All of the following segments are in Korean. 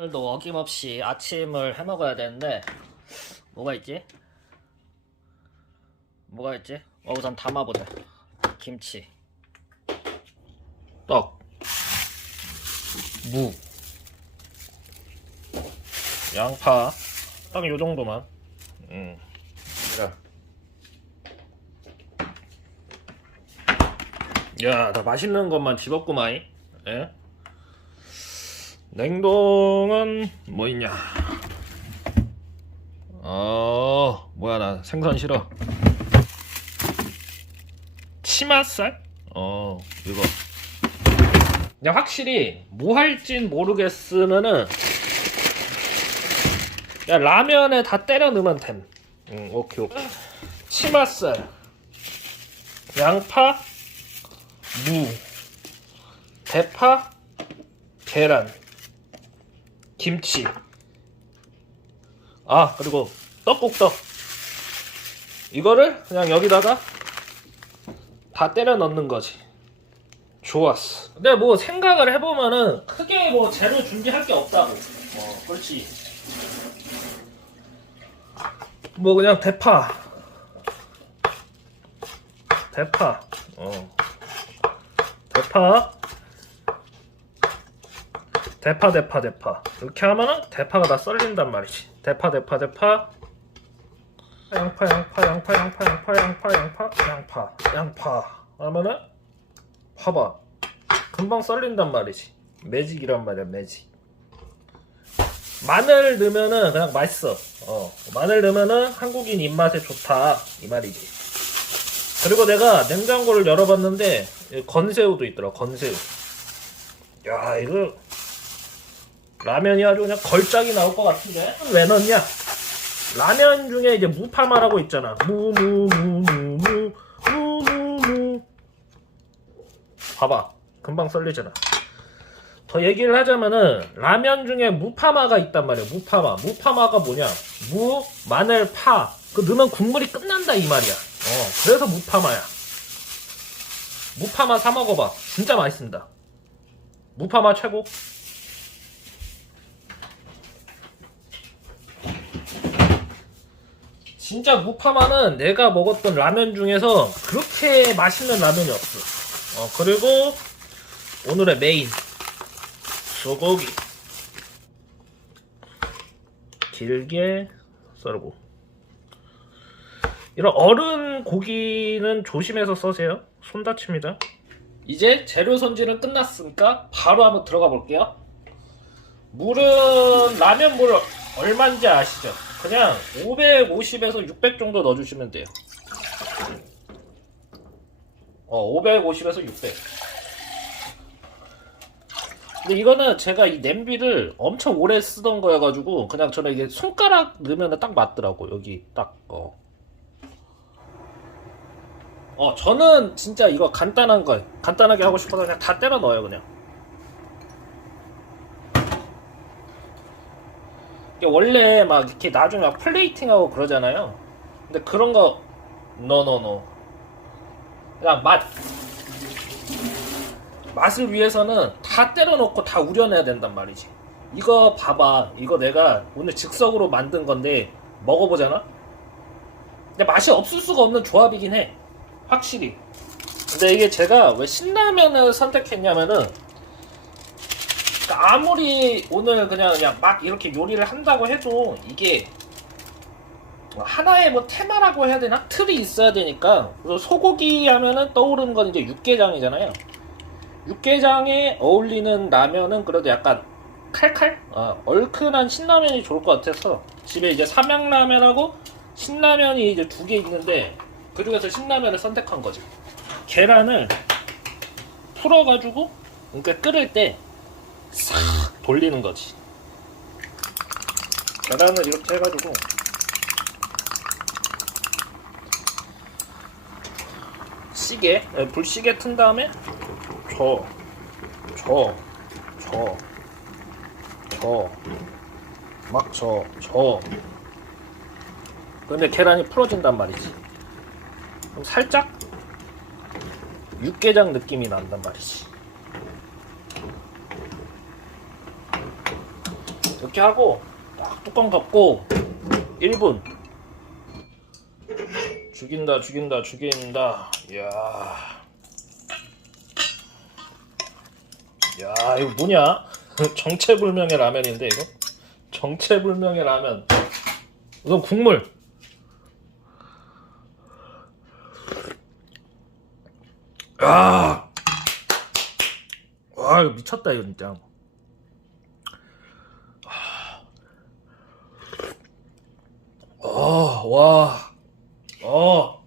오늘도 어김없이 아침을 해 먹어야 되는데 뭐가 있지? 뭐가 있지? 어, 우선 담아보자. 김치, 떡, 무, 양파, 딱 요 정도만. 음. 야. 야, 다 맛있는 것만 집었구만. 예? 냉동은 뭐 있냐? 어, 뭐야 나 생선 싫어. 치맛살? 어, 이거. 그냥 확실히 뭐 할진 모르겠으면은 야 라면에 다 때려 넣으면 됨. 응, 오케이 오케이. 치맛살, 양파, 무, 대파, 계란. 김치. 아, 그리고 떡국떡. 이거를 그냥 여기다가 다 때려 넣는 거지. 좋았어. 근데 뭐 생각을 해보면은 크게 뭐 재료 준비할 게 없다고. 어, 그렇지. 뭐 그냥 대파. 대파. 어. 대파. 대파 대파 대파. 이렇게 하면은 대파가 다 썰린단 말이지. 대파 대파 대파. 양파 양파 양파 양파 양파 양파 양파 양파 양파. 하면은 봐봐. 금방 썰린단 말이지. 매직이란 말이야 매직. 마늘 넣으면은 그냥 맛있어. 어 마늘 넣으면은 한국인 입맛에 좋다. 이 말이지. 그리고 내가 냉장고를 열어봤는데 건새우도 있더라 건새우. 야 이거 라면이 아주 그냥 걸작이 나올 것 같은데 왜 넣냐? 라면 중에 이제 무파마라고 있잖아. 무무무무무 무무무 봐봐 금방 썰리잖아. 더 얘기를 하자면은 라면 중에 무파마가 있단 말이야. 무파마. 무파마가 뭐냐? 무, 마늘, 파. 그 넣으면 국물이 끝난다 이 말이야. 어. 그래서 무파마야. 무파마 사 먹어봐. 진짜 맛있습니다. 무파마 최고. 진짜 무파마는 내가 먹었던 라면 중에서 그렇게 맛있는 라면이 없어. 어, 그리고 오늘의 메인 소고기 길게 썰고 이런 어른 고기는 조심해서 써세요. 손 다칩니다. 이제 재료 손질은 끝났으니까 바로 한번 들어가 볼게요. 물은 라면 물 얼마인지 아시죠? 그냥 550에서 600 정도 넣어주시면 돼요. 어, 550에서 600. 근데 이거는 제가 이 냄비를 엄청 오래 쓰던 거여가지고 그냥 저는 이게 손가락 넣으면 딱 맞더라고 여기 딱 어. 어 저는 진짜 이거 간단한 거 간단하게 하고 싶어서 그냥 다 때려 넣어요 그냥. 이게 원래 막 이렇게 나중에 막 플레이팅하고 그러잖아요. 근데 그런 거 노노노 그냥 맛 맛을 위해서는 다 때려 넣고 다 우려내야 된단 말이지. 이거 봐봐. 이거 내가 오늘 즉석으로 만든 건데 먹어보잖아. 근데 맛이 없을 수가 없는 조합이긴 해. 확실히. 근데 이게 제가 왜 신라면을 선택했냐면은 그러니까 아무리 오늘 그냥, 그냥 막 이렇게 요리를 한다고 해도 이게 하나의 뭐 테마라고 해야 되나? 틀이 있어야 되니까 소고기 하면은 떠오르는 건 이제 육개장이잖아요. 육개장에 어울리는 라면은 그래도 약간 칼칼? 어, 얼큰한 신라면이 좋을 것 같아서 집에 이제 삼양라면하고 신라면이 이제 두 개 있는데 그 중에서 신라면을 선택한 거죠. 계란을 풀어가지고 그러니까 끓일 때 싹 돌리는 거지. 계란을 이렇게 해가지고 시계, 네, 불시계 튼 다음에 저, 저, 저, 저, 막 저, 저. 근데 계란이 풀어진단 말이지. 그럼 살짝 육개장 느낌이 난단 말이지. 이렇게 하고 딱 뚜껑 덮고 1분. 죽인다 죽인다 죽인다. 이야. 야 이거 뭐냐? 정체불명의 라면인데 이거? 정체불명의 라면. 이거 국물. 야와 이거 미쳤다 이거 진짜 어, 와, 어.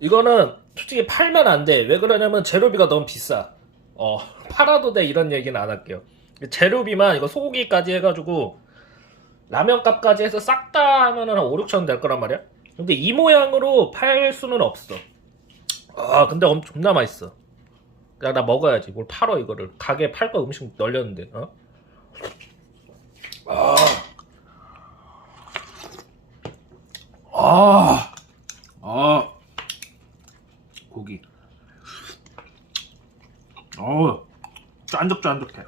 이거는 솔직히 팔면 안 돼. 왜 그러냐면 재료비가 너무 비싸. 어, 팔아도 돼. 이런 얘기는 안 할게요. 재료비만 이거 소고기까지 해가지고 라면 값까지 해서 싹 다 하면은 한 5, 6천 원될 거란 말이야. 근데 이 모양으로 팔 수는 없어. 아, 근데 엄청 존나 맛있어. 야, 나 먹어야지. 뭘 팔어, 이거를. 가게에 팔거 음식 널렸는데, 어? 아. 아, 아, 고기. 어, 쫀득쫀득해.